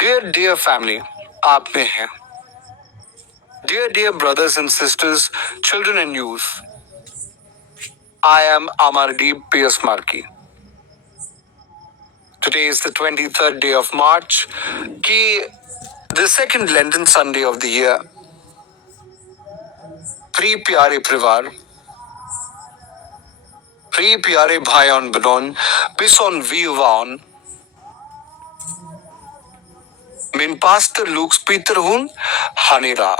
Dear family, आप में हैं. Dear brothers and sisters, children and youth, I am Amardeep P.S. Marki. Today is the 23rd day of March, the second Lenten Sunday of the year. प्रिय प्यारे परिवार, प्रिय प्यारे भाई और बहनों, बिसोन वीवान, min pastor Luke Peter hun, Hanira.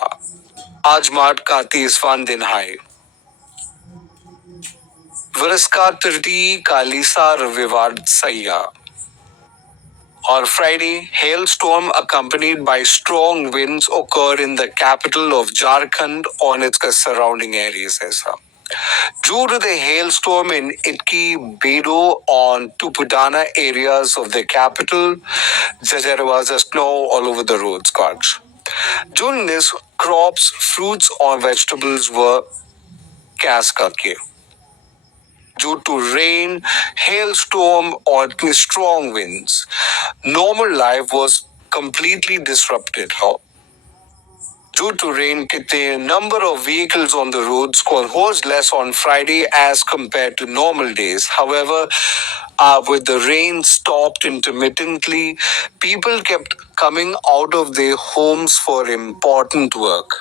आज मार्च का 30वां दिन है. वर्ष का 30 कालीसा रविवार सैया. On Friday, hailstorm accompanied by strong winds occurred in the capital of Jharkhand on its surrounding areas. Due to the hailstorm in Itki, Bedo, on Tupudana areas of the capital, there was a snow all over the roads. During this, crops, fruits, or vegetables were cast. Due to rain, hailstorm, or strong winds, normal life was completely disrupted. Due to rain, the number of vehicles on the roads was less on Friday as compared to normal days. However, with the rain stopped intermittently, people kept coming out of their homes for important work.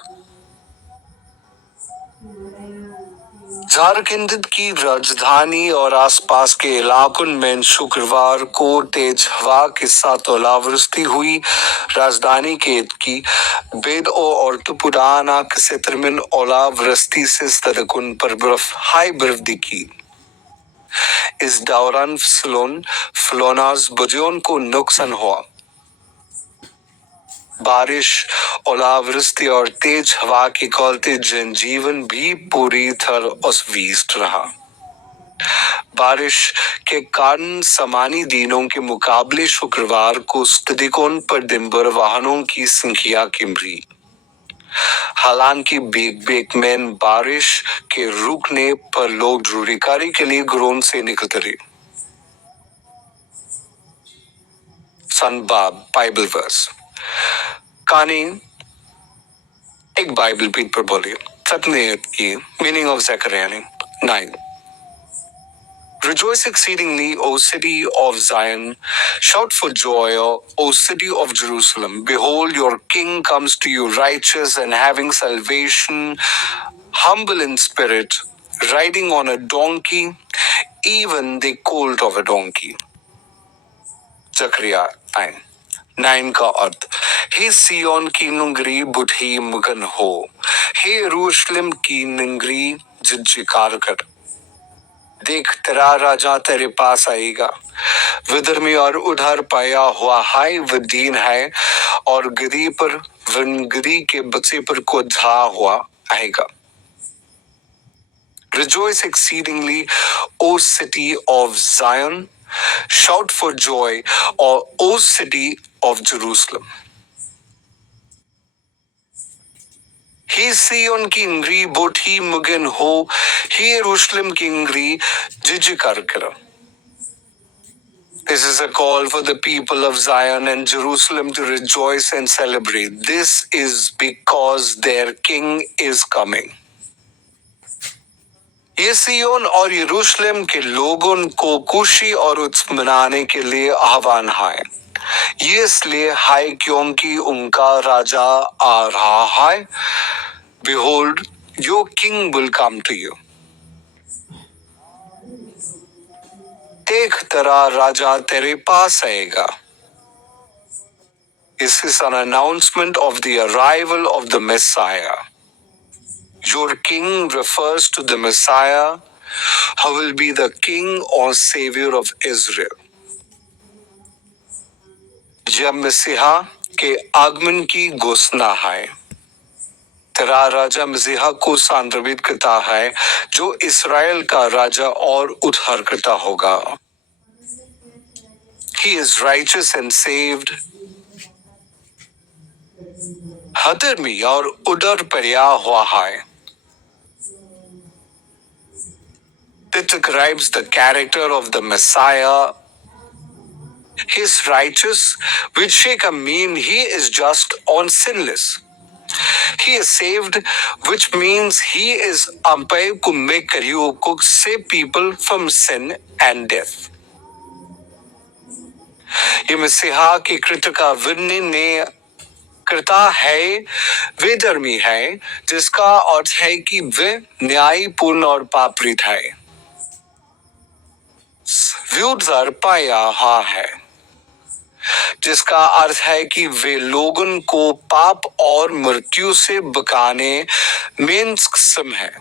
Jharkhand की राजधानी और आसपास के इलाकों में शुक्रवार को तेज हवा के साथ ओलावृष्टि हुई. राजधानी के की बेदो और तुपुडाना क्षेत्र में ओलावृष्टि से सड़कों पर बर्फ दिखी. इस दौरान फलोनाज बुजुर्गों को नुकसान हुआ. बारिश, ओलावृष्टि और तेज हवा के चलते जनजीवन भी पूरी तरह अस्त-व्यस्त रहा. बारिश के कारण सामान्य दिनों के मुकाबले शुक्रवार को सड़कों पर दिन भर वाहनों की संख्या कम रही. हालांकि बेग में बारिश के रुकने पर लोग जरूरी कार्य के लिए घरों से निकलते रहे. सनबाब बाइबल वर्स कहानी एक बाइबल पीठ पर बोली. सतनेत की meaning of Zakaria 9. Rejoice exceedingly, O city of Zion. Shout for joy, O city of Jerusalem. Behold, your king comes to you righteous and having salvation, humble in spirit, riding on a donkey, even the colt of a donkey. Zechariah 9. 9 का अर्थ. हे सियोन की नगरी बुढ़ी मगन हो. हे यरूशलेम की नगरी जयकार कर. देख तेरा राजा तेरे पास आएगा. विधर्मी और उधार पाया हुआ है वह दीन है और गदही के बच्चे पर को धा हुआ आएगा. Rejoice exceedingly, O city of Zion. Shout for joy, O city of Jerusalem. हे सियोन की नगरी बुढ़ी मगन हो. हे यरूशलेम की नगरी जयकार कर. This is a call for the people of Zion and Jerusalem to rejoice and celebrate. This is because their king is coming. ये सियोन और यरूशलेम के लोगों को खुशी और उत्सव मनाने के लिए आह्वान है. ये इसलिए है क्योंकि उनका राजा आ रहा है. Behold, your king will come to you. देख तेरा राजा तेरे पास आएगा. This is an announcement of the arrival of the Messiah. Your king refers to the Messiah, who will be the king or savior of Israel. यह मसीहा के आगमन की घोषणा है. तेरा राजा मसीहा को संदर्भित करता है जो इस्राएल का राजा और उद्धारकर्ता होगा. He is righteous and saved. अधर्मी और उधर पड़ा हुआ है. It describes the character of the Messiah. He is righteous, which sheka mean he is just or sinless. He is saved, which means he is ampai kumme kariyo cook save people from sin and death. ये मसीहा की कृत का वर्णन ने करता है वे धर्मी है जिसका अर्थ है कि वे न्यायपूर्ण और पापरहित है। व्युत्तर पाया हा है जिसका अर्थ है कि वे लोगों को पाप और मृत्यु से बचाने में सक्षम है।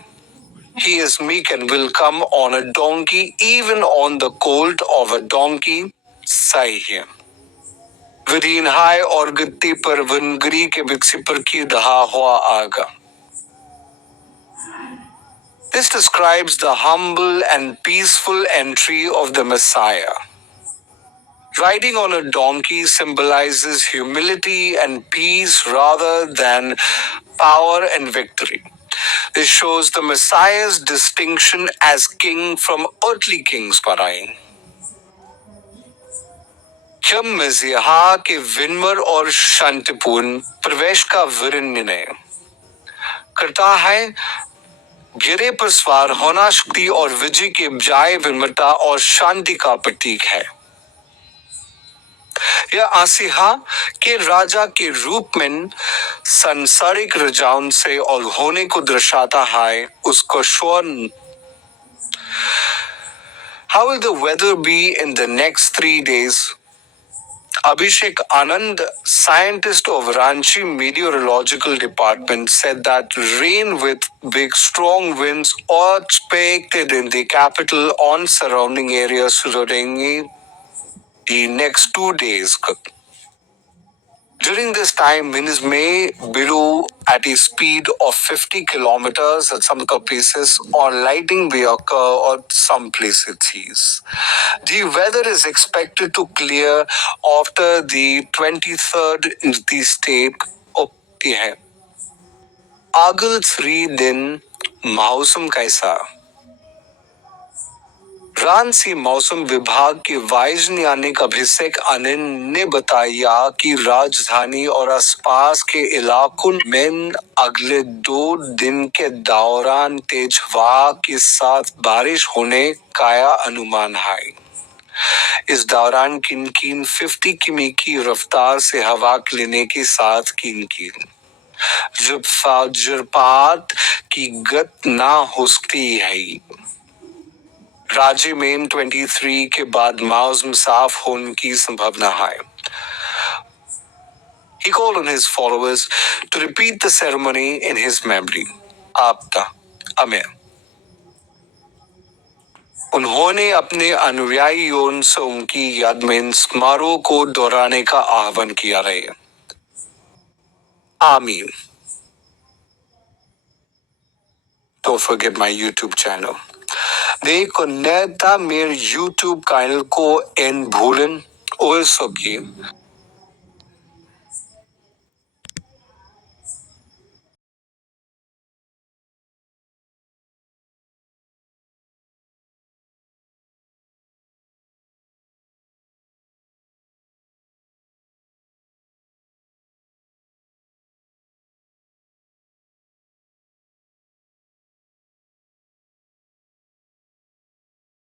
He is meek and will come on a donkey, even on the colt of a donkey, सही। विधीन हाय और गद्दी पर वनगरी के विकसी पर की दहा हुआ आगा। This describes the humble and peaceful entry of the Messiah. Riding on a donkey symbolizes humility and peace rather than power and victory. This shows the Messiah's distinction as king from earthly kings पर आए। जब मसीहा के विनम्र और शांतिपूर्ण प्रवेश का वर्णन करता है, गिरे पर सवार होना शक्ति और विजय के बजाय विनम्रता और शांति का प्रतीक है। यह आसिहा के राजा के रूप में सांसारिक रजाउन से अलग होने को दर्शाता है। उसको स्वर्ण How will the weather be in the next 3 days? Abhishek Anand, scientist of Ranchi Meteorological Department, said that rain with big strong winds are expected in the capital on surrounding areas during the next 2 days. During this time, winds may blow at a speed of 50 kilometers at some places or lightning may occur at some places. The weather is expected to clear after the 23rd in the state होती है। अगले 3 दिन मौसम कैसा? रांची मौसम विभाग के वैज्ञानिक अभिषेक आनंद ने बताया कि राजधानी और आसपास के इलाकों में अगले 2 दिन के दौरान तेज हवा के साथ बारिश होने का अनुमान है। इस दौरान किन-किन 50 किमी की रफ्तार से हवा लेने के साथ किन-किन वज्रपात की गति ना हो सकती है। राज्य में 23 के बाद मौसम साफ होने की संभावना है। He called on his followers to repeat the ceremony in his memory. आपदा अमें उन्होंने अपने अनुयायियों से उनकी याद में समारोह को दोहराने का आह्वान किया है। आमीन। Don't forget my YouTube channel. देखो नेता मेरे YouTube चैनल को इन भूलन और सभी